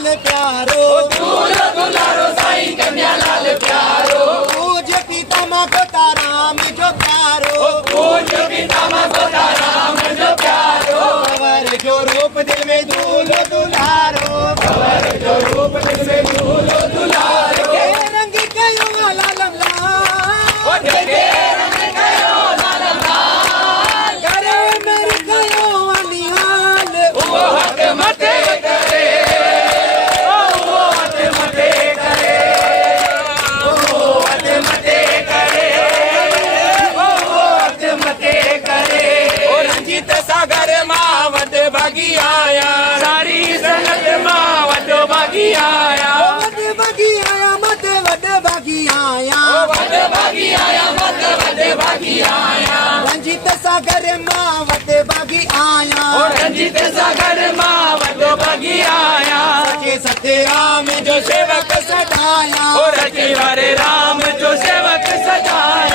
लाल प्यारो दूल्हो दुलारो साईं कन्या लाल प्यारो पूज्य पितामह को राम जो प्यारो पूज्य पितामह को राम जो प्यारो कंवर जो रूप दिल में दूल्हो दुलारो कंवर जो रूप दिल में दूल्हो दुलारो रंग कयो लालम लाल जगे रंग कयो लालम लाल करे मेरे कयो अनिहाल वो हथ मथे करे वो हथ मथे करे वो हथ मथे करे वो हथ मथे करे ओ रंजीत सागर मां वड भागी आया सारी संगत मां वड भागी आया वड भागी आया मत वड भागी आया वड भागी आया मत वड भागी आया रंजीत सागर मां वड भागी आया ओ रंजीत सागर मां वड भागी आया सचे सत्य राम जो सेवक सदाया ओ रचे वारे राम जो सेवक सजाया